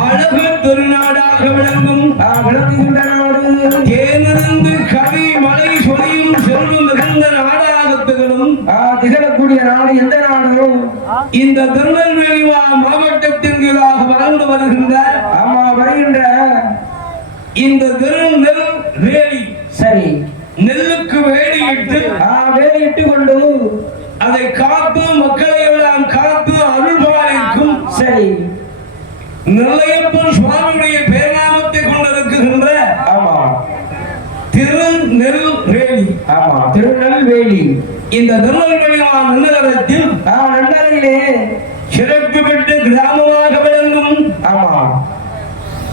அழகு திருநாடாக விளங்கும் தேனிருந்து கவி மலை சொலியும் செல்வம் மிகுந்த நாடாகத்துகளும் திகழக்கூடிய நாடு எந்த நாடு? இந்த திருநெல்வேலி மாவட்டத்தின் கீழாக வளர்ந்து வருகின்ற இந்த திருநெல்வேலி சரி நெல்லுக்கு வேலியிட்டு கொண்டு அதை காத்து மக்களை எல்லாம் காத்து அருள்பாலிக்கும் சரி நெல்லையப்பன் சுவாமியுடைய பேராமத்தை கொண்டிருக்கின்ற திருநெல்வேலி. திருநெல்வேலி திருநெல்வேலி. இந்த திருநெல்வேலி நன்னகரத்தில் நன்னகரிலே சிறப்பு பெற்ற கிராமமாக விளங்கும் ஆமா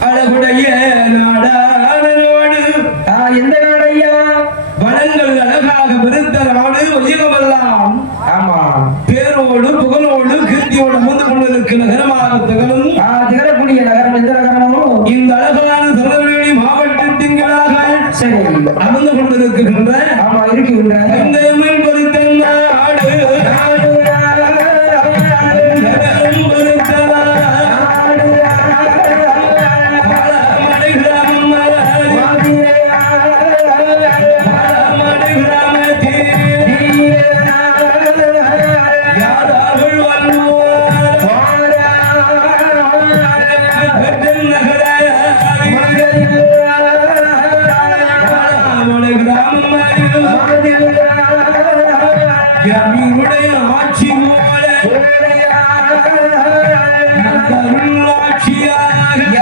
அழகுடைய நாடான நாடு. எந்த நாடையா? வளங்கள் அழகாக பெருத்த நாடு. உலகமெல்லாம் ஆமா பேரோடு புகழோடு கீர்த்தியோடு அமர்ந்து கொண்டிருக்கிற நகரமாக திகழும் திகழக்கூடிய நகரம் எந்த நகரமோ இந்த அழகான திருநெல்வேலி மாவட்டத்தின்களாக சரி அமர்ந்து கொண்டிருக்கின்ற ஆமா இருக்கின்ற இந்த பொருத்த நாடு. ஜமீனுடைய ஆட்சி போல அருளாட்சியாக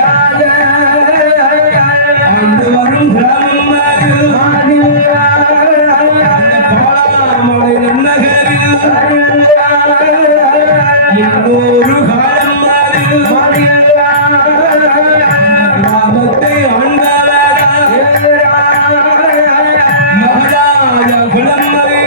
ஆண்டு வரும் கிராமம் பாலாமலை நன்னகரில் இன்னொரு காலம் கிராமத்தை ஆண்டாள மகளாய குளமறை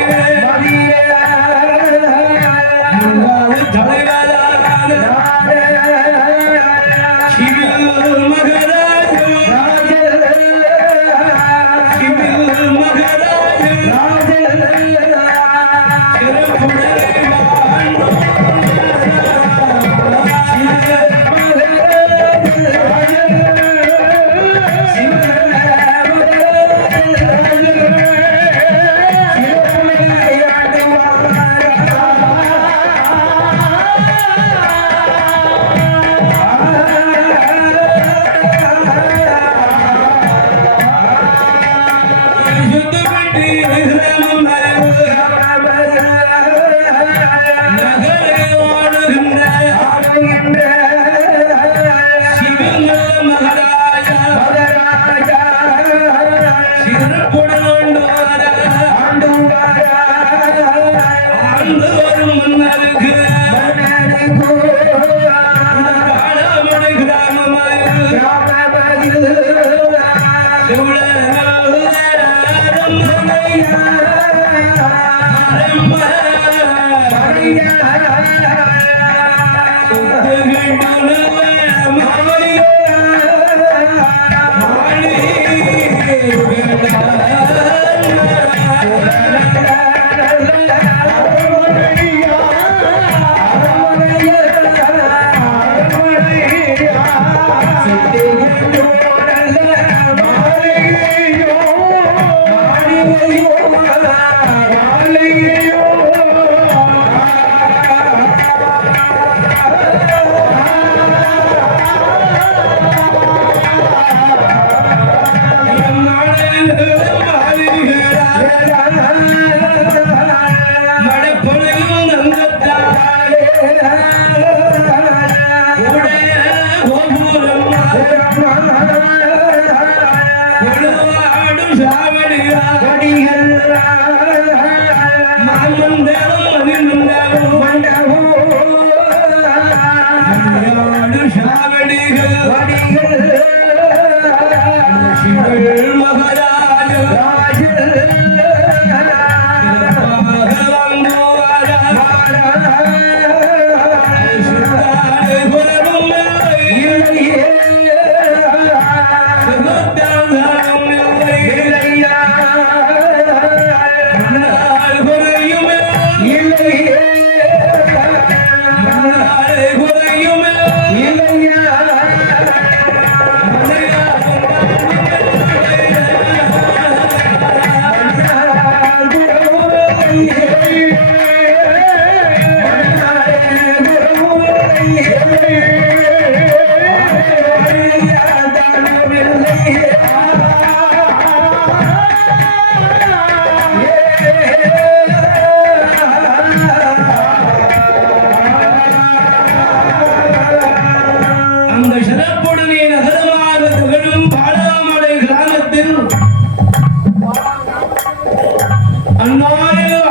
அந்நாளில்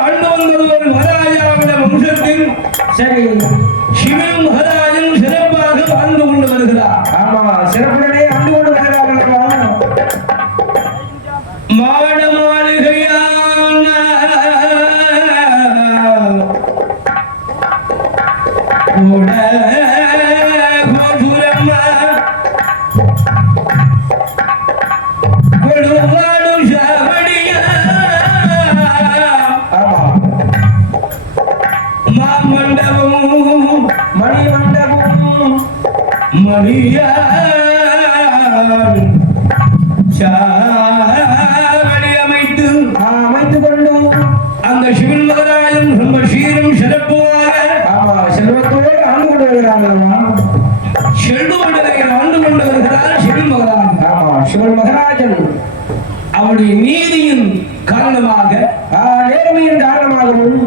சரி. சிவன் மகாராஜன் சிறப்பாக வாழ்ந்து கொண்டு வருகிறார். ஆமா, சிறப்புடனே ஆண்டு கொண்டு வருகிறார்களா? மாட மாளிகையான கூட கோபுரம்மா கொடுவாடும் சாவடியா ஆமா, மாமண்டபம் மணி மண்டபம் மணியா சாவடி அமைத்து அமைத்து கொண்டு அந்த சிவன் மகராஜன் ரொம்ப சீரும் சிறப்புமாக ஆமா செல்வத்தோடு ஆண்டு கொண்டு வருகிறார்களா? செல்வமடலை ஆண்டு கொண்டு வருகிறார் சிவன் மகராஜன். ஆமா, சிவன் மகராஜன் அவருடைய நீதியின் காரணமாக நேர்மையின் காரணமாகவும்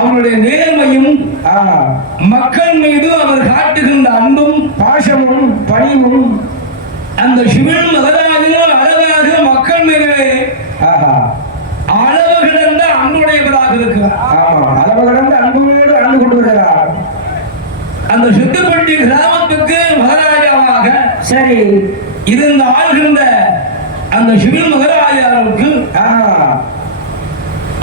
அவருடைய நேர்மையும் ஆ, மக்கள் மீது அவர் காட்டுகின்ற அன்பும் பாசமும் பணிவும் அந்த சிவன் மகராஜனும் அழகாக மக்கள் மீது ஆஹா, அளவு கிடந்த அன்புடையவராக இருக்கிறார். ஆமா, அளவு கடந்த அன்போடு ஆண்டு கொண்டு வருகிறார். அந்த சுத்துப்பட்டி கிராமத்துக்கு மகாராஜாவாக சரி. இருந்து ஆள்கின்ற அந்த சிவன் மகாராஜாவுக்கு ஆஹா,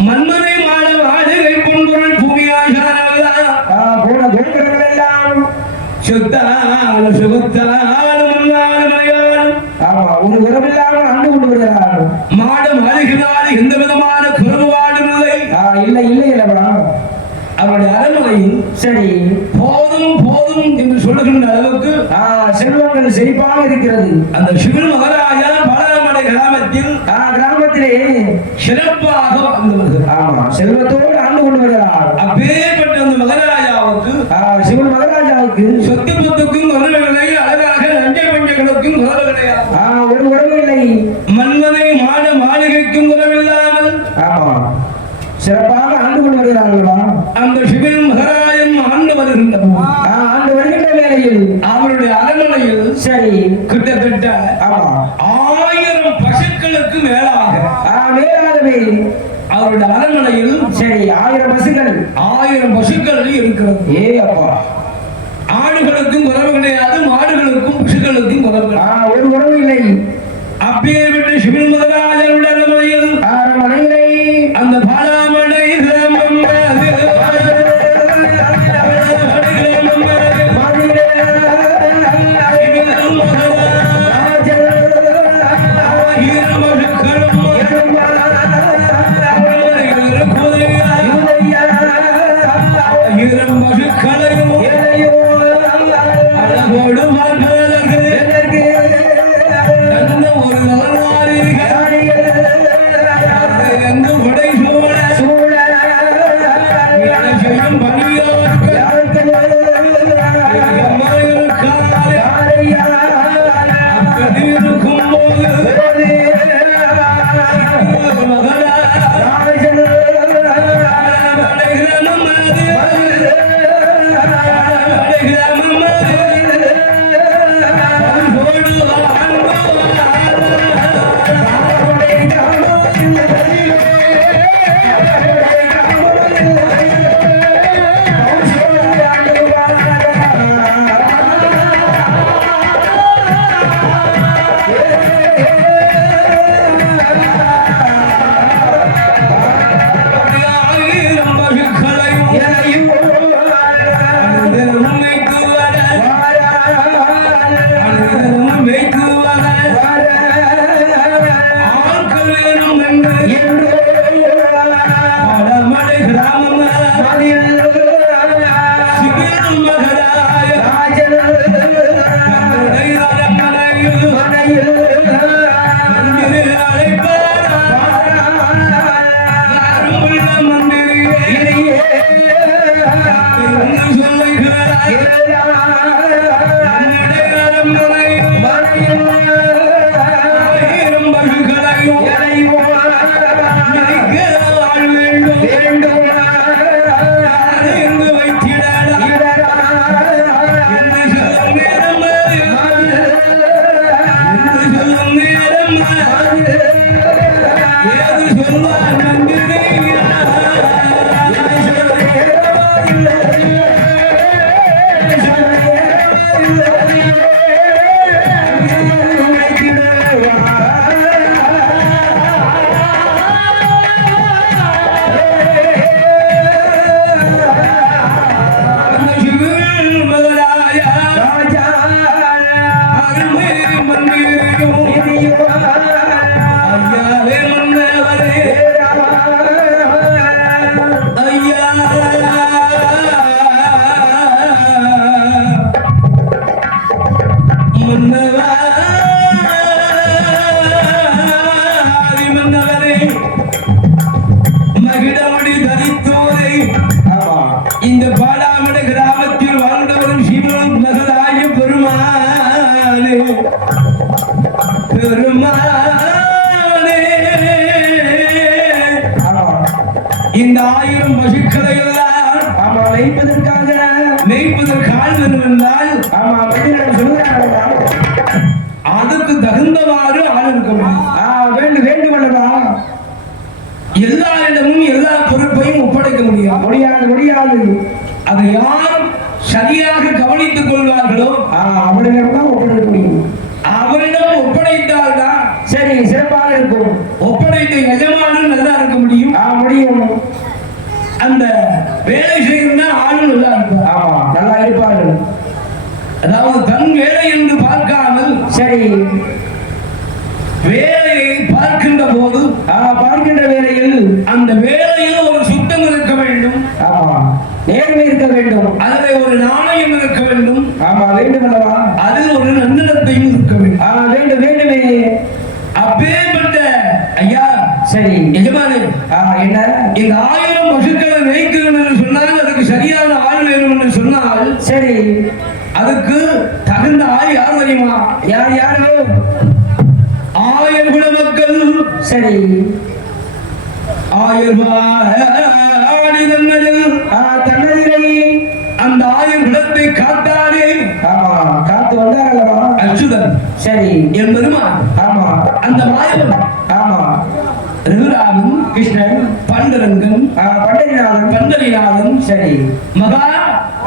மன்மதை மாட மாளிகை பொன்பொருள் பூமியாசாரவெல்லாம் போன கோட்கள் எல்லாம் சுத்தால சுகத்தால் மன்னால மலையால் ஆமா ஒரு உறவில்லாமல் ஆண்டு கொண்டு வருகிறார். மாட மாளிகையால் எந்த விதமான குறவு வாடுவதை இல்லை இல்லை இல்லவா? அவருடைய அரண்மனையில் சரி. போதும் போதும் என்று சொல்லுகின்ற அளவுக்கு செல்வங்கள் செழிப்பாக இருக்கிறது. அந்த சிவன் மகாராஜா பாலாமடை கிராமத்தில் கிராமத்திலே சிறப்பாக வாழ்ந்து வருகிறார். ஆமா, செல்வத்தோடு ஆண்டு கொண்டு வருகிறார். அப்பேற்பட்ட அந்த மகாராஜாவுக்கு சிவன் மகாராஜாவுக்கு சொத்து பத்துக்கும் குரல்களை அழகாக நஞ்சை பஞ்சங்களுக்கும் குரல் கிடையாது. ஒரு உறவு இல்லை. மன்மதை மாட மாளிகைக்கும் குரவில்லாமல் ஆமா, சிறப்பாக ஆண்டு கொண்டு வருகிறார்களா? அந்த சிவன் மகாராஜன் ஆண்டு வருகின்ற ஆண்டு வருகின்ற வேளையில் அவருடைய அரண்மனையில் சரி கிட்டத்தட்ட ஆமா 1000 பசுக்களுக்கு மேலாக மேலாகவே அவருடைய அரண்மனையில் சரி 1000 பசுக்கள் 1000 பசுக்கள் இருக்கிறது. அப்பா, ஆடுகளுக்கும் குறவு கிடையாது, மாடுகளுக்கும் பசுக்களுக்கும் குறவு கிடையாது. ஒரு உறவு இல்லை. அப்பேற்பட்ட சிவன் மகாராஜனுடைய அரண்மனையில் அரண்மனையிலே அந்த பாலாமடை கிராமம் 1000 பசுக்களை எல்லாம் ஆமா வைப்பதற்காக மேய்ப்பதற்கு ஆள் வேண்டும் என்றால் ஆமா வெளியிடம் சொல்லுகிறார்களா அதுக்கு தகுந்தவாறு ஆள் இருக்க வேண்டும். வேண்டும் அல்லவா எல்லாரிடமும் எல்லா பொறுப்பையும் ஒப்படைக்க முடியாது அதை யார் சரியாக கவனித்துக் கொள்வார்களோ அவரிடம் தான் ஒப்படைக்க முடியும். அவரிடம் ஒப்படைத்தால்தான் சரி சிறப்பாக இருக்கும். ஒப்படைத்த எஜமானும் நல்லா இருக்க முடியும். முடியும். அந்த வேலை செய்யணும்னா ஆளும் நல்லா இருக்கும். ஆமா நல்லா இருப்பார்கள். அதாவது தன் வேலை என்று பார்க்காமல் சரி வேலையை பார்க்கின்ற போது பார்க்கின்ற வேலையில் அந்த வேலையில் ஒரு சுத்தம் இருக்க வேண்டும். ஆமா நேர்மை இருக்க வேண்டும். அதில் ஒரு நாணயம் இருக்க வேண்டும். ஆமா வேண்டும் அல்லவா அதில் ஒரு நன்னடத்தையும் இருக்க வேண்டும். வேண்டுமே அப்பேற்பட்ட ஐயா சரி எஜமானே என்ன இந்த 1000 பசுக்களை மேய்க்கணும் என்று சொன்னால் அதுக்கு சரியான ஆள் வேணும் என்று சொன்னால் சரி அதுக்கு தகுந்த ஆள் யார் தெரியுமா? யாரு 1000 குல மக்கள் சரி 1000 தன்னதிரை அந்த 1000 குலத்தை காத்தாரே காத்து வந்தார்களா அச்சுதன் சரி என்பதுமான். ஆமா அந்த மாயவன் ஆமா ரகுராமன் கிருஷ்ணன் பண்டரங்கன் பண்டரிநாதன் சரி மகா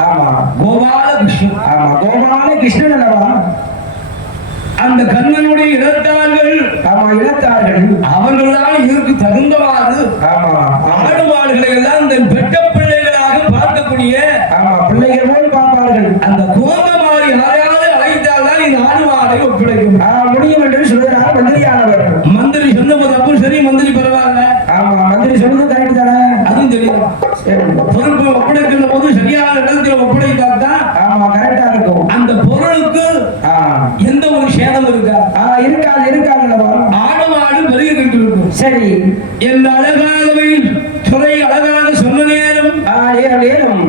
ஆமா கோபால கிருஷ்ணன் கோபால கிருஷ்ணன் அல்லவா அந்த கண்ணனுடைய இனத்தார்கள் அவர்கள் தான் இதற்கு தகுந்தவாறு ஆடுபாடுகளை எல்லாம் இந்த பெட்ட பிள்ளைகளாக பார்க்கக்கூடிய பிள்ளைகள் போல் பார்ப்பார்கள். அந்த கோபமாரி யாரையாவது அழைத்தால் தான் இந்த ஆடுபாடை ஒப்படைக்கும் முடியும் என்று சொல்கிறார் மந்திரியானவர். மந்திரி சொன்னது தப்பு சரி, மந்திரி பரவாயில்ல. மந்திரி சொன்னது கரெக்ட் தானே, அதுவும் தெரியும். பொறுப்பு ஒப்படைக்கிற போது சரியான இடத்துல ஒப்படைத்தால் தான் கரெக்டா இருக்கும். அந்த பொருளுக்கு எந்த ஒரு சேதம் இருக்காது ஆடு மாடு பெருகிட்டு இருக்கும். சரி என் அழகாகவே துறை அழகாக சொன்ன நேரம்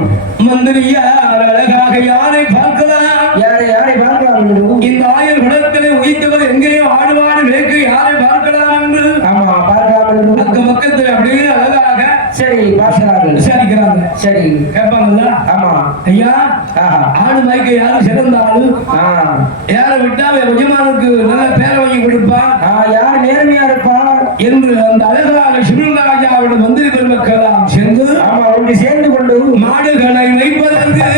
மந்திரியா அழகாக யாரை பார்க்கலாம் இந்த 1000 குலத்திலே உயிர்த்தவர் எங்கேயோ ஆடு மாடு மேற்கு யாரை பார்க்கலாம் என்று அக்க பக்கத்தில் அப்படியே அழகாக சரி விசாரிக்கிறாங்க. சரி கேட்பாங்கல்ல ஐயா ஆடு மயக்க யாரும் சிறந்த ஆளு, யாரை விட்டா எஜமானுக்கு நல்ல பேரை வாங்கி கொடுப்பா, யார் நேர்மையா இருப்பா என்று அந்த அழகாக சிவராஜாவோட மந்திரி பெருமக்கெல்லாம் சேர்ந்து கொண்டு மாடுகளை வைப்பதற்கு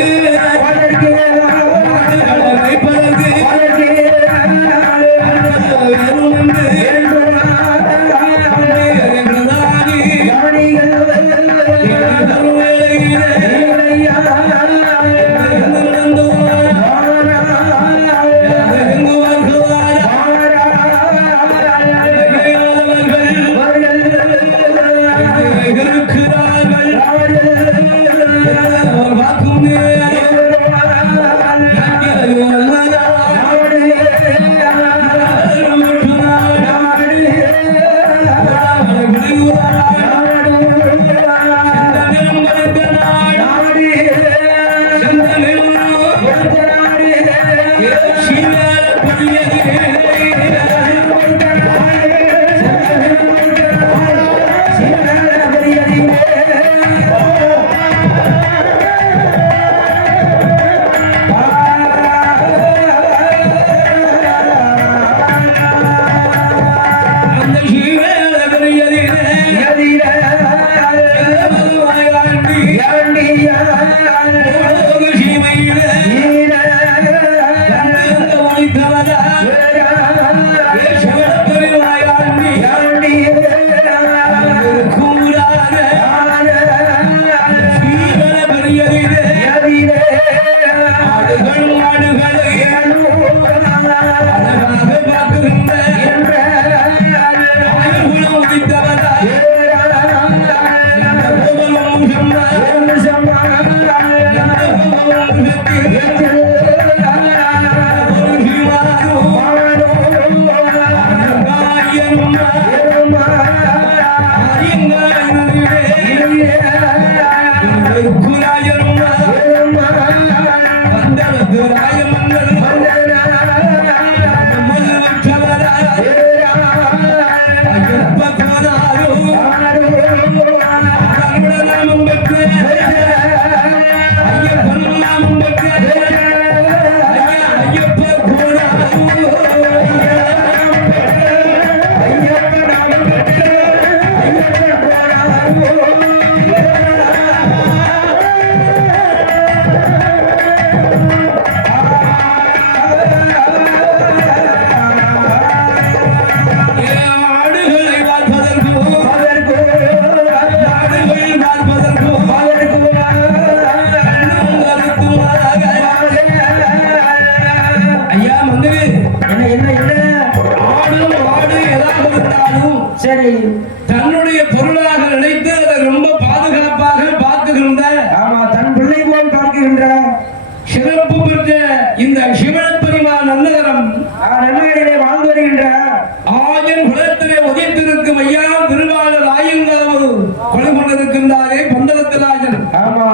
ஆமா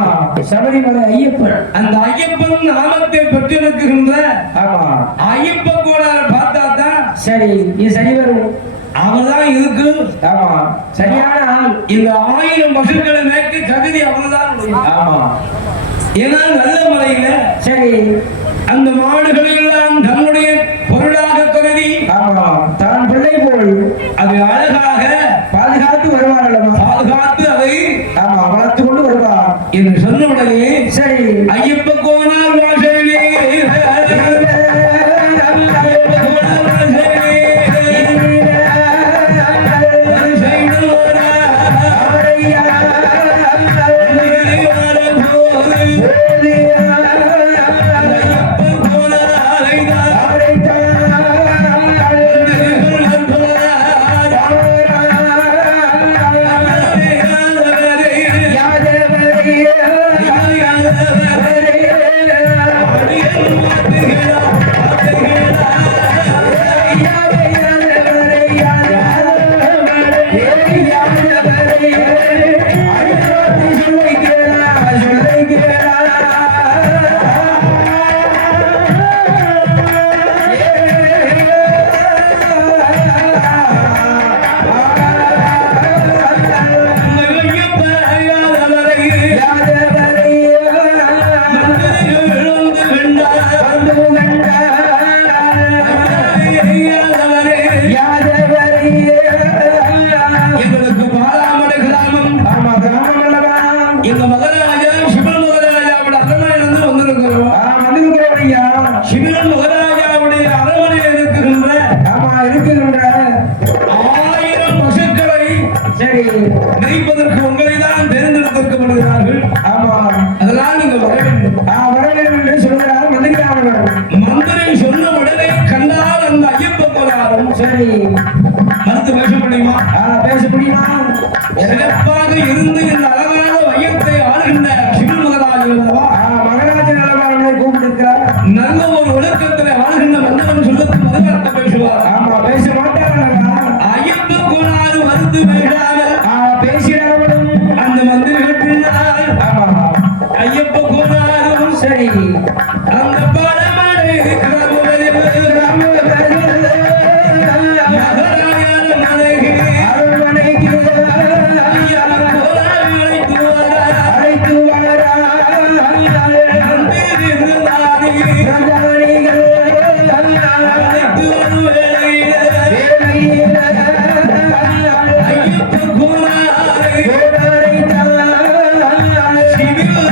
சபரிமலை ஐயப்பன். அந்த ஐயப்பன் நாமத்தை பெற்றிருக்கின்ற ஆமா ஐயப்ப கோளாறு பார்த்தா தான் சரி இது சரி வரும். அவர்தான் இருக்கு. ஆமா சரியான ஆள். இந்த 1000 பசுக்களை மேய்க்க தகுதி அவர்தான். ஆமா ஏன்னா நல்ல முறையில சரி அந்த மாடுகளை எல்லாம் தன்னுடைய பொருளாக கருதி ஆமா தான் பிள்ளை போல் அது அழகாக பாதுகாத்து வருவார் அல்லவா? பாதுகாத்து அதை ஆமா வளர்த்து கொண்டு வருவார் என்று சொன்ன உடனே சரி ஐயப்ப கோனார் வாசலே எங்களுக்கு பாலாமடை கிராமம். ஆமா கிராமம் அல்லவா? எங்க மகராஜா சிவன் மகராஜாவோட அரண்மனையிலிருந்து வந்திருக்கிறோம். வந்திருக்கிறோம் ஐயா. சிவன் மகராஜாவுடைய அரண்மனையில் இருக்கின்ற ஆமா இருக்கின்ற 1000 பசுக்களை சரி மேய்ப்பதற்கு உங்களை தான் தேர்ந்தெடுத்திருக்கப்படுகிறார்கள். ஆமா அதெல்லாம் நீங்க வர வேண்டும். வர வேண்டும் என்று சொல்கிறார் மந்திரியானவர். மந்திரி சொன்ன உடனே கண்டால் அந்த ஐயப்ப கோளாறும் சரி மறுத்து பேச முடியுமா? பேச முடியுமா? சிறப்பாக இருந்து இந்த அழகான வையத்தை ஆளுகின்ற சிவன் மகராஜன் அல்லவா? மகராஜன் அல்லவா கூப்பிட்டிருக்கிறார். நல்ல ஒரு ஒழுக்கத்தில் ஆளுகின்ற மன்னவன் சொல்லத்து மதுகாத்த பேசுவார். ஆமா பேச மாட்டார்களா? ஐயப்ப கோளாறு மறுத்து பேசாமல் பேசினாலும் அந்த மந்திரிகள் பின்னால் ஆமா ஐயப்ப கோளாறும் சரி அந்த பழமடை கிராமங்களில் மகராஜான மலைகளே அரண்மனைக்கு ஐயா கோளாறு அழைத்து வரா மந்திரி இருந்தாரே ராஜாணிகள் அழைத்து வரும் வேளையிலே ஐயப்ப கோளாறு சிவன்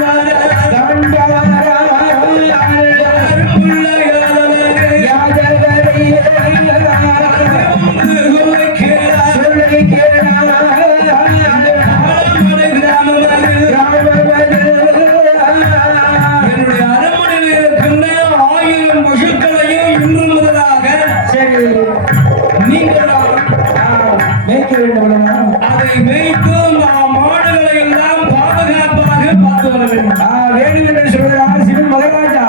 மகராஜன் என்னுடைய அரண்மனையில் இருக்கின்ற 1000 பசுக்களையும் இன்று முதலாக நீங்கள் மேய்க்க வேண்டும். அதை வைத்து மாடுகளை எல்லாம் பாதுகாப்பாக பார்த்து வர வேண்டும். வேண்டும் என்று சொல்கிறார் சிவன் மகராஜா.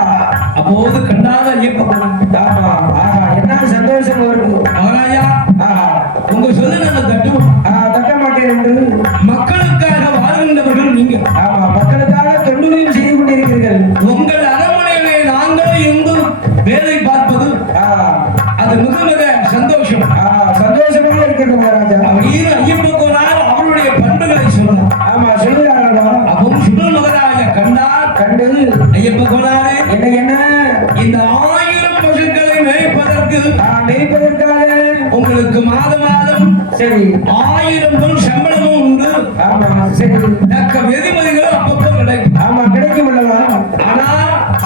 அப்போது கண்டாத ஐயப்பன் ஆமா ஆஹா என்ன சந்தோஷம் வருது. மகாராஜா ஆஹா உங்க சொல்லு நாங்கள் தட்டுவோம். தட்ட மாட்டேன் என்று மக்களுக்காக வாழ்கின்றவர்கள் நீங்க. ஆமா மக்களுக்காக தொண்டுகளையும் செய்து கொண்டிருக்கிறீர்கள். உங்கள் அரண்மனையிலே நாங்களும் இருந்து வேலை பார்ப்பது அது மிக மிக சந்தோஷம். சந்தோஷமாக இருக்கிறது மகாராஜா. அப்படின்னு ஐயப்ப கோளாறு அவருடைய பண்புகளை சொல்லலாம். ஆமா சொல்லுகிறார்களா? அப்போ சுடல் மகராஜா கண்டால் கண்டு ஐயப்ப கோளாறு என்ன என்ன இந்த 1000 பசுக்களை மேய்ப்பதற்கு மேய்ப்பதற்காக உங்களுக்கு மாதம் மாதம் சரி 1000 பொன் சம்பளமும் உண்டு. ஆமா சரி தக்க வெகுமதிகளும் அப்பப்போ கிடைக்கும். ஆமா கிடைக்கும் அல்லவா? ஆனா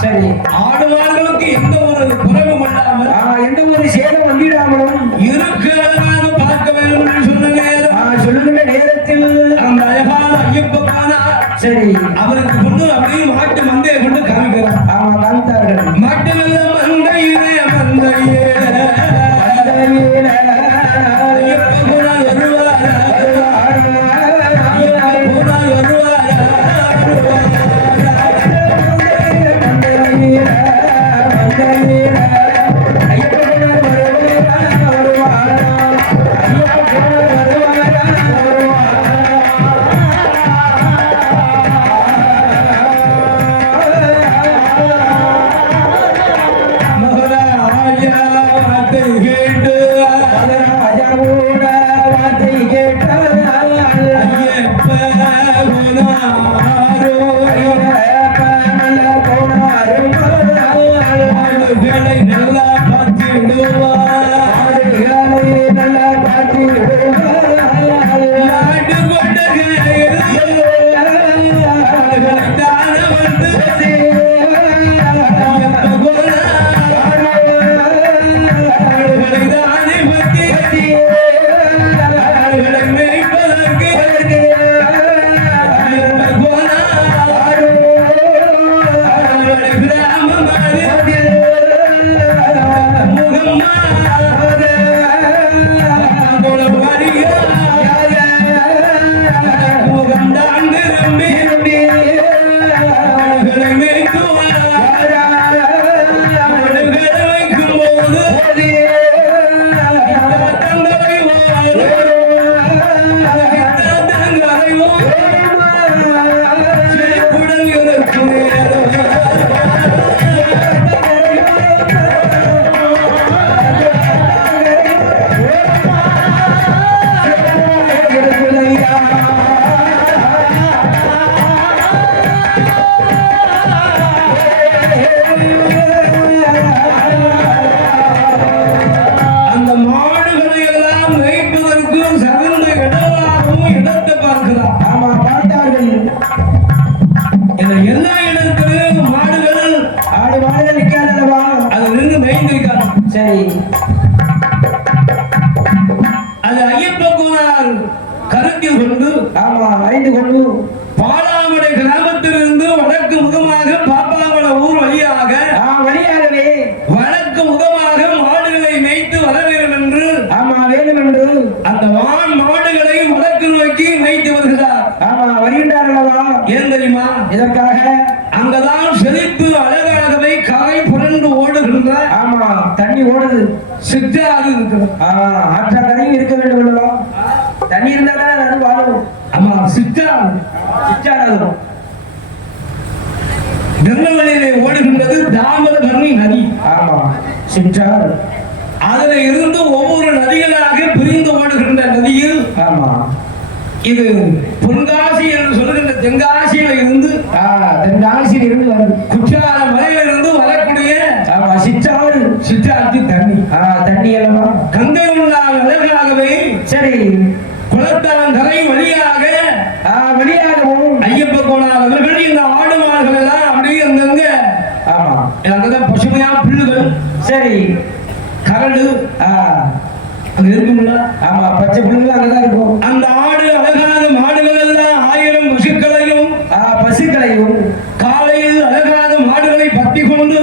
சரி ஆடு மாடுகளுக்கு எந்த ஒரு குறைவும் இல்லாமல் எந்த ஒரு சேதம் வந்துடாமலும் இருக்கு அழகாக பார்க்க வேண்டும் என்று சொன்ன நேரம் சொல்லுகின்ற நேரத்தில் அந்த அழகான ஐயப்ப கோளாறு சரி அவருக்கு கொண்டு அப்படியே மாட்டு மந்தையை கொண்டு காமிக்கிறார். ஆமா காமித்தார்கள். மாட்டு நல்ல மந்தையிலே மந்தையே ஐயப்ப கோளாறு வருவாரா? ஐயப்ப கோளாறு வருவாரா? ஐயப்ப வரலாறு கருத்தில் கொண்டு ஆமா அறிந்து கொண்டு பாலாமடை கிராமத்திலிருந்து வடக்கு முகமாக பாப்பாமல ஊர் வழியாக வழியாகவே வடக்கு முகமாக மாடுகளை மேய்த்து வர வேண்டும் என்று ஆமா வேண்டும் என்று அந்த மாடுகளை வடக்கு நோக்கி மேய்த்து வருகிறார். ஆமா வருகின்றார்களா? ஏன் தெரியுமா? இதற்காக அங்கதான் செழிப்பு அழகாகவே கரை புரண்டு ஓடுகின்ற ஆமா தண்ணி ஓடுது சிற்றாறு இருக்கிறது. ஆற்றா கரையும் இருக்க வேண்டும் அல்லவா? தண்ணி இருந்தா தானே அது வாழும். ஆமா சிற்றாறு திருநெல்வேலியிலே ஓடுகின்றது தாமிரபரணி நதி. ஆமா சிற்றாறு. அதில் இருந்து ஒவ்வொரு நதிகளாக பிரிந்து ஓடுகின்ற நதியில் ஆமா இது பொன்காசி என்று சொல்லுகின்ற தென்காசியில இருந்து தென்காசியில் இருந்து வருது. குற்றால மலையில இருந்து வரக்கூடிய சிற்றாறு சிற்றாற்று தண்ணி. தண்ணி அல்லவா? கங்கை உள்ளால் அழகாகவே சரி குளத்தாங்கரை வழியாக வழியாகவும் ஐயப்ப கோணார் அவர்கள் இந்த ஆடு மாடுகள் எல்லாம் அப்படியே அங்கங்க ஆமா அங்கதான் பசுமையான புல்லுகள் சரி கரடு அங்க இருக்கும்ல. ஆமா பச்சை புல்லுகள் அங்கதான் இருக்கும். அந்த ஆடு அழகான மாடுகள் எல்லாம் 1000 பசுக்களையும் காலையில் அழகான மாடுகளை பத்தி கொண்டு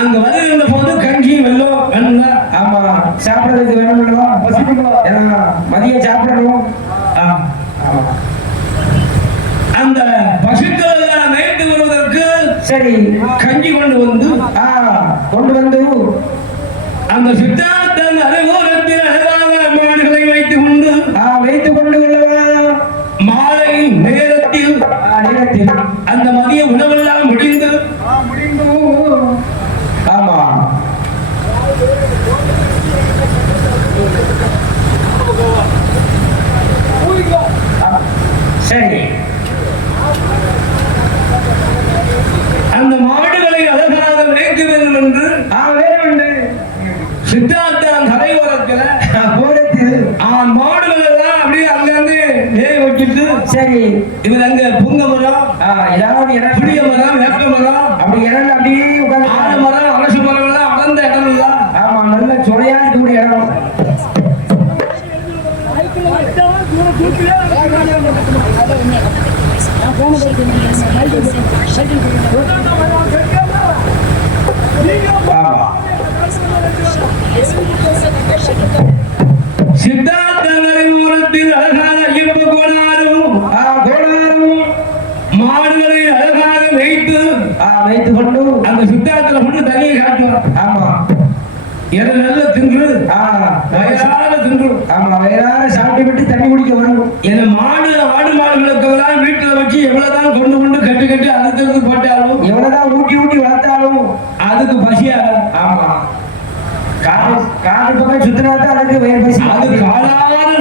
அங்க வருகின்ற போது கஞ்சி வெள்ளம் வேணும்ல. ஆமா சாப்பிடுறதுக்கு வேணும்ல, பசிக்கணும், மதியம் சாப்பிடணும். அந்த பசுக்கள் எல்லாம் மேய்த்து வருவதற்கு சரி கஞ்சி கொண்டு வந்து அந்த சித்தார்த்தன் அரைகோரத்தில் அழகான மாடுகளை வைத்துக் கொண்டு மாலை நேரத்தில் அந்த மதிய உணவெல்லாம் முடிந்து ஆமா சரி அந்த மாடுகளை அழகாக மேய்க்க வேண்டும் என்று சித்தார்த்தன் கரையோரத்தில் மாடுகள் எல்லாம் அப்படியே அங்கிருந்து மேய் வச்சுட்டு சரி இவர் அங்க புங்க மரம் புளிய மரம் வேப்ப மரம் அப்படி இடம் அப்படியே ஆல மரம் அரச மரம் எல்லாம் வளர்ந்த இடம் இல்ல. ஆமா நல்ல சுவையான கூடிய இடம். சித்தார்த்தங்களின் மூலத்தில் அழகான ஐயப்ப கோணாரும் மாடுகளை அழகாக வைத்து கொண்டு அந்த சித்தார்த்தல கொண்டு தண்ணியை காட்டுவார். ஆமா எதை நல்ல தின்று வயசான தின்று வயதான சாப்பிட்டு விட்டு தண்ணி குடிக்க வரும். என ஆடு மாடுகளுக்கெல்லாம் வீட்டுல வச்சு எவ்வளவுதான் கொண்டு கட்டி அறுத்து போட்டாலும் எவ்வளவுதான் ஊட்டி வளர்த்தாலும் அதுக்கு பசியாக. ஆமா காடு பக்கம் சுத்தினாதான் அதுக்கு வயிறு பசி. அது காலாறு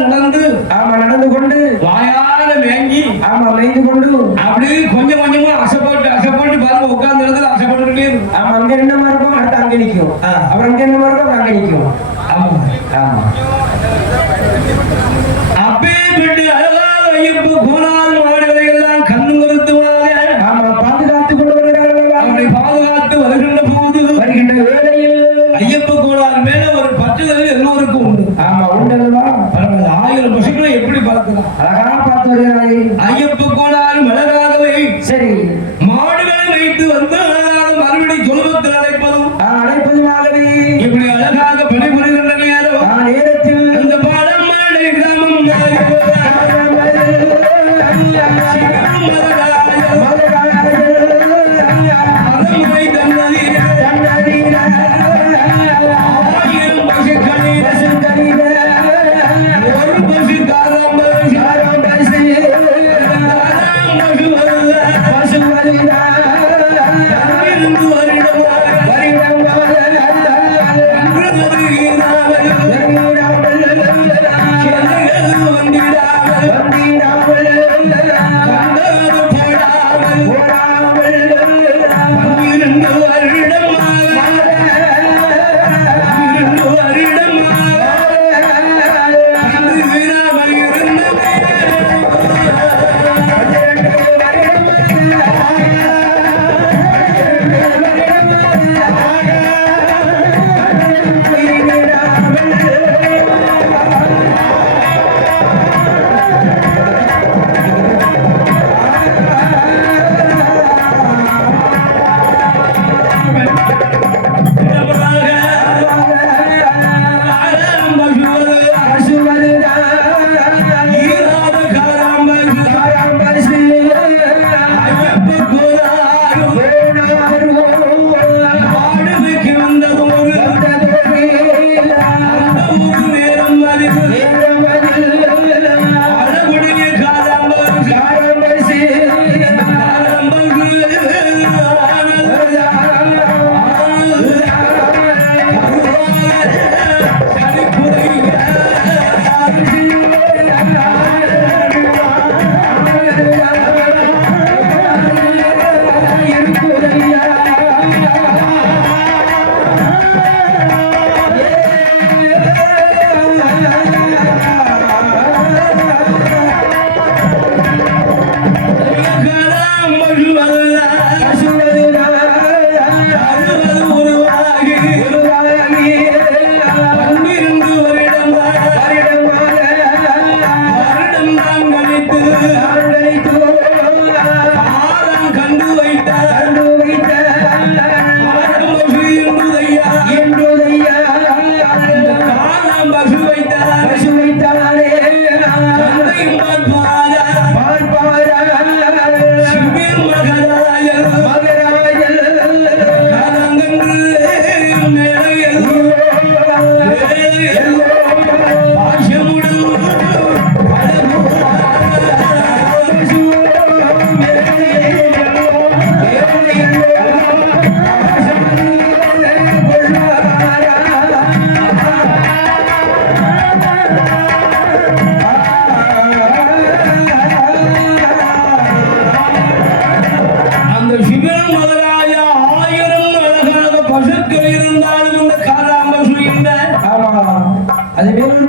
நடந்து கொண்டு வாயால மேங்கி மேய்ந்து கொண்டு அப்படியே கொஞ்சம் கொஞ்சமா அசைப்போட்டு பாருங்க உட்கார்ந்த இடத்துல அசைப்பட்டுட்டே இருக்கும். அங்க என்னமா இருக்கும் அடுத்து அங்க நிற்கும். அப்புறம் அங்க என்னமா இருக்கும் அங்க நிற்கும். அப்பே பெற்று அழகாக ஐயப்ப கோணார் மாடுகளை எல்லாம் கண்ணு மருத்துவாக பாதுகாத்துக் கொண்டு வருகிறார்கள். அப்படி பாதுகாத்து வருகின்ற போது வேளையில் ஐயப்ப கோணார் மேல ஒரு பற்றுதல் எல்லோருக்கும் உண்டு. உண்டல்லவா? 1000 பசுக்களை எப்படி பார்க்கலாம்? அழகா பார்த்து வருகிறார்கள். ஐயப்ப கோணார் அழகாகவே சரி மாடுகளை வைத்து வந்து அழகாக மறுபடி சொல்வத்தில் அழைப்பதுமாகவே இப்படி அழகாக பணிபுரிகின்ற நேரத்தில் நேரத்தில் அந்த பாடம் மாடை கிராமம்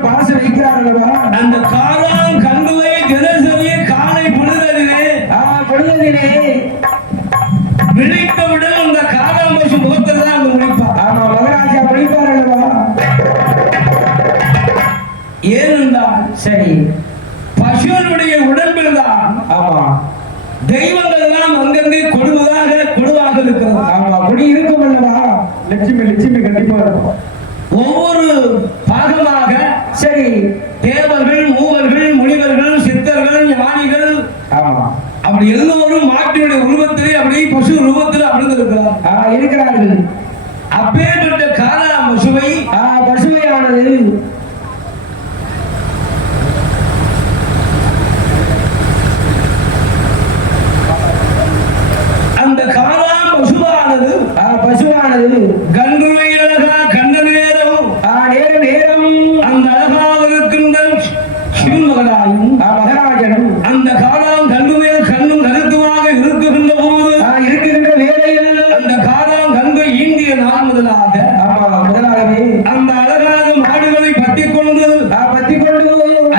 பாசம் வைக்கிறார் அல்லவா? அந்த காளான் கண்டுவை தினசரி காலை பொழுதிலே பொழுதிலே விழித்தவுடன் அந்த காளான் பசு முகத்தில் தான் அங்க முடிப்பார். ஆமா, மகாராஜா முடிப்பார் அல்லவா? ஏனென்றால் சரி, பசுவனுடைய உடம்பில் தான் ஆமா தெய்வங்கள் எல்லாம் அங்கங்கே கொடுவாக இருக்கிறது. ஆமா, குடி இருக்கும் அல்லவா? லட்சுமி லட்சுமி கண்டிப்பா இருக்கும். ஒவ்வொரு பாகமாக சரி, தேவர்கள், மூவர்கள், முனிவர்கள், சித்தர்கள், ஞானிகள், ஆமா அப்படி எல்லோரும் மாட்டினுடைய உருவத்திலே அப்படியே பசு உருவத்தில் அமர்ந்திருக்கிறார். இருக்கிறார்கள். அப்பேற்பட்ட காலா பசுவை பசுமையானது அந்த காலா பசுவானது கன்றுவை அழகா கண்ட நேரம் நேரம் அந்த அழகாக இருக்கின்ற சிவமகனாயும் மகராஜனும் அந்த காலாம் கன்று மேல் கண்ணும் கருத்துமாக இருக்குகின்ற போது இருக்கின்ற வேளையில் அந்த காலாம் கன்று ஈண்டிய நாள் முதலாக முதலாகவே அந்த அழகாக மாடுகளை பத்தி கொண்டு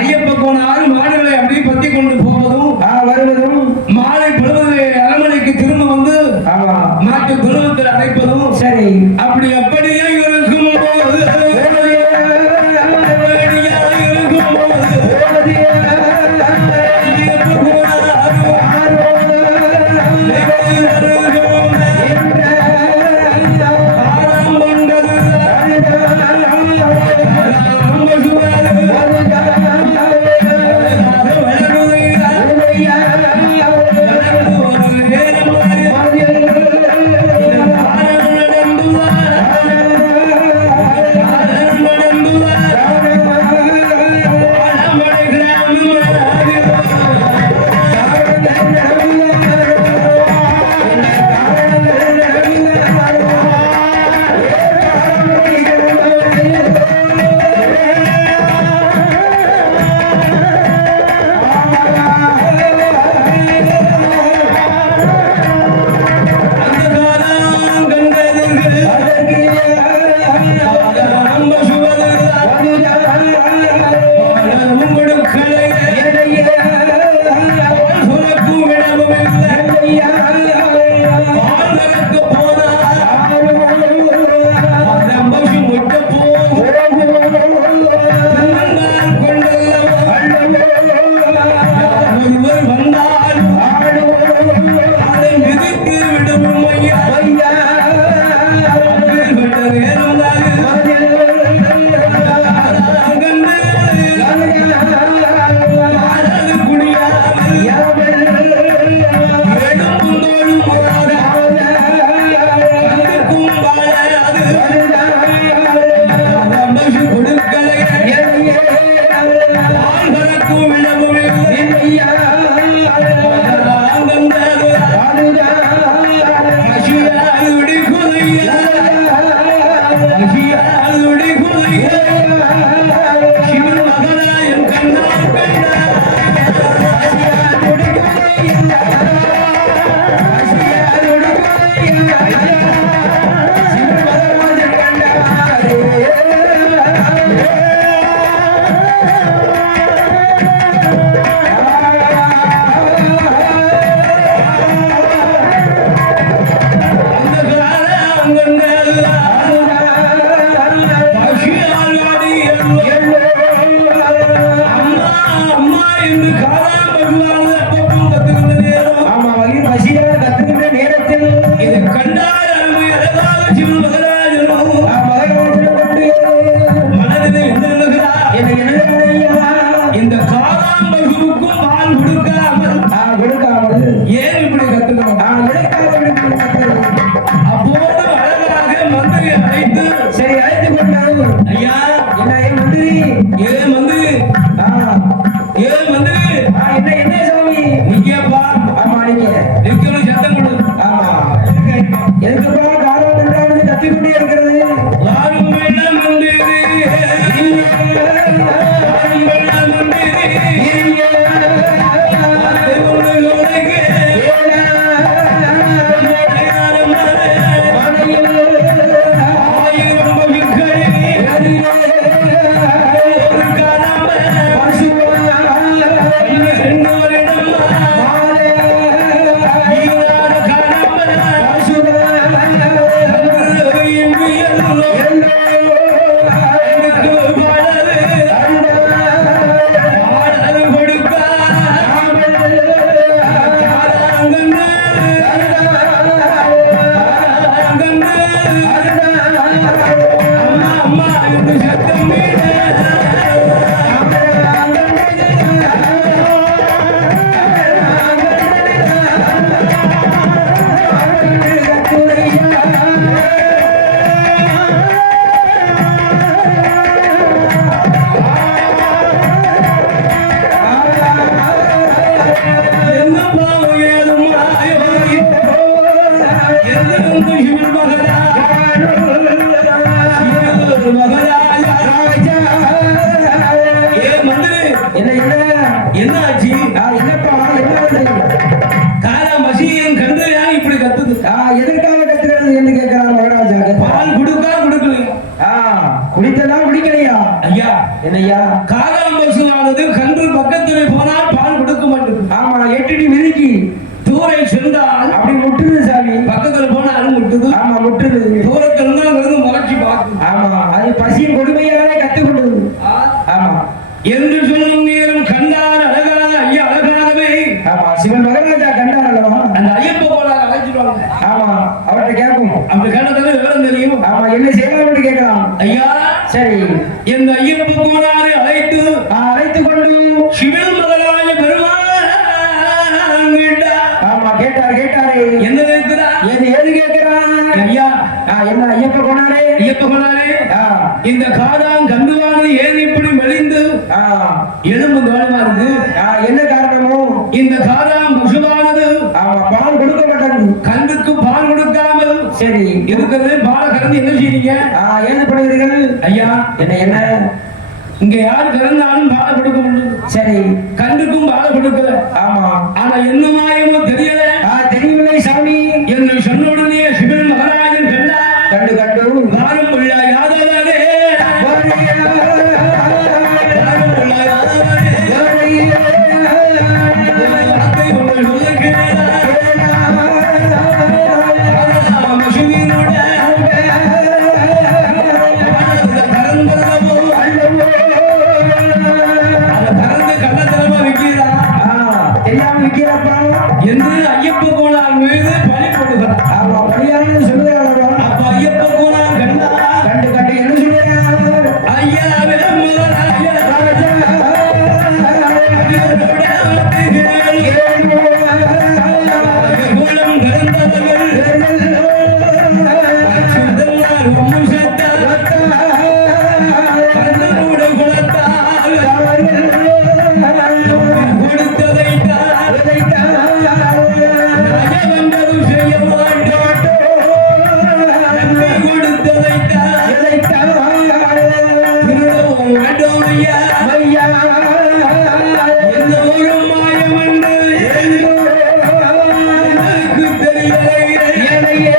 ஐயப்ப கோனார் மாடுகளை அப்படியே பத்தி கொண்டு போவதும் வருவதும் மாலை பொழுதிலே அரண்மனைக்கு திரும்ப வந்து மாட்டு துருவத்தில் அடைப்பதும் சரி, அப்படியே இருக்கும் போது Yeah. என்ன என்ன ஆச்சு? என்னப்பா என்ன வருது? காலா மசியன் கன்றையா இப்படி கத்துது? எதற்காக கத்துக்கிறது என்று கேட்கிறார் மகராஜா. பால் கொடுக்கா கொடுக்கலையா? குடித்தெல்லாம் குடிக்கலையா? ஐயா என்னையா? காலாம் பசுவானது கன்று பக்கத்துல போனால் பால் கொடுக்க மாட்டேங்குது. ஆமா, 8 அடி மிதிக்கி தூரை சென்றால் அப்படி முட்டுது சாமி. பக்கத்துல போனாலும் முட்டுது. ஆமா, முட்டுது. தூரத்துல இருந்து முறைச்சி பார்க்குது. ஆமா, அது பசியின் கொடுமையாலே கத்துக்கொண்டது. ஆமா என்று சொல்லும் நேரம் கண்டார் அழகாக ஐயா அழகாகவே. ஆமா, சிவன் மகராஜா கண்டார் அல்லவா? அந்த ஐயப்ப கோளாறு அழைச்சிடுவாங்க. ஆமா, அவர்கிட்ட கேட்கும். அந்த கேட்டதுல விவரம் தெரியும். ஆமா, என்ன செய்யலாம் என்று கேட்கலாம். ஐயா சரி, இந்த ஐயப்ப கோளாறு அழைத்து கொண்டு சிவன் மகராஜ பெருமாள் ஆமா கேட்டாரு. என்ன கேட்கிறார்? ஏது கேட்கிறார்? ஐயா என்ன ஐயப்ப கோணாரே? ஐயப்ப கோளாறு இந்த காதாம் கந்துவானது ஏன் இப்படி மெலிந்து எலும்பு தோழமா இருக்கு? என்ன காரணமோ? இந்த காதாம் பசுவானது பால் கொடுக்க மாட்டாங்க. கன்றுக்கு பால் கொடுக்காமல் சரி இருக்கிறது. பாலை கறந்து என்ன செய்றீங்க? ஏது பண்ணுகிறீர்கள்? ஐயா என்ன இங்க யார் கறந்தாலும் பாலை கொடுக்க முடியும். சரி, கன்றுக்கும் பாலை கொடுக்கல. ஆமா, ஆனா என்ன மாயமோ தெரியல. தெரியவில்லை சாமி என்று சொன்னுடனே சிவன் மகாராஜன் கண்டு வாரம் உள்ள யாதவரே என்று ஐயப்ப கோளார் மீது பழி போடுகிறார். அப்ப ஐயப்ப கோளார் கண்டு என்ன சொல்லுகிறார்? ஐயாவே முதலாய குலம் கறந்தவர்கள் சுந்தரனார் வம்சத்தார் கண்ணனோட குலத்தார் கொடுத்ததைத்தார் நயவந்தரும் செய்ய மாட்டோம் நன்மை கொடுத்ததைத்தார் திருடவும் மாட்டோம் ஐயா. எந்த ஒரு மாயம் என்று எனக்கு தெரியலையே.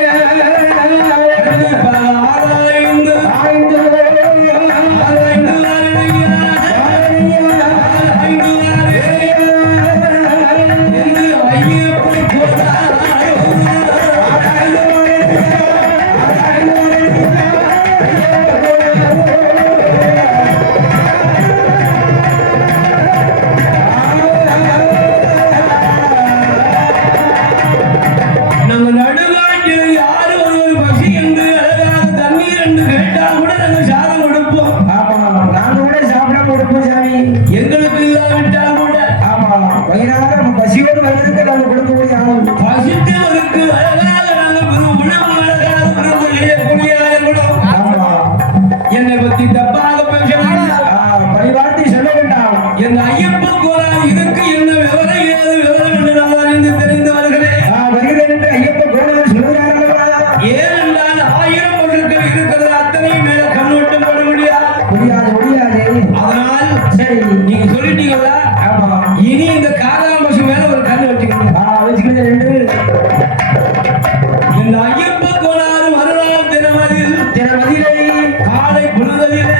ஆராய்ந்து நம்ம நடுநாட்டில் யாரு ஒரு பசி என்று அழகாக தண்ணீர் என்று கேட்டால் கூட நாங்கள் சாதம் கொடுப்போம். நாங்க கூட சாப்பிடாம கொடுப்போம் சாமி. எங்களுக்கு இல்லாவிட்டால் கூட வயிறாக பசியோடு வந்திருக்க நாங்க கொடுக்க முடியும். பசித்தவருக்கு அழகாக நாங்கள் உணவு அழகாக விருந்து செய்யக்கூடிய என்னை பத்தி தப்பாக பேச பரிவார்த்தை சொல்ல வேண்டாம். என் ஐயப்ப கோளாறு இதுக்கு என்ன விவரம் ஏது விவரம் என்று நான் அறிந்து தெரிந்தவர்களே வருகிறேன் என்று ஐயப்ப கோணார் சொல்கிறார்கள். ஏனென்றால் 1000 பொருட்கள் இருக்கிறது. அத்தனையும் மேல கண்ணோட்டம் போட முடியாது. அதனால் சரி, நீங்க சொல்லிட்டீங்களா? இனி இந்த காதாம்பசு மேல ஒரு கண்ணு வச்சுக்கிறது என்று இந்த ஐயப்ப கோளாறு மறுநாள் தினமதில் தினமதிலே காலை பொழுதலிலே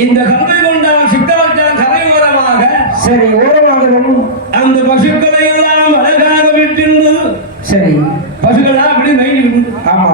இந்த கங்கை கொண்டான் சித்தவச்சான் கரையோரமாக சரி ஓரமாக வேணும். அந்த பசுக்களை எல்லாம் அழகாக விட்டிருந்து சரி பசுகளா அப்படி மைண்டு ஆமா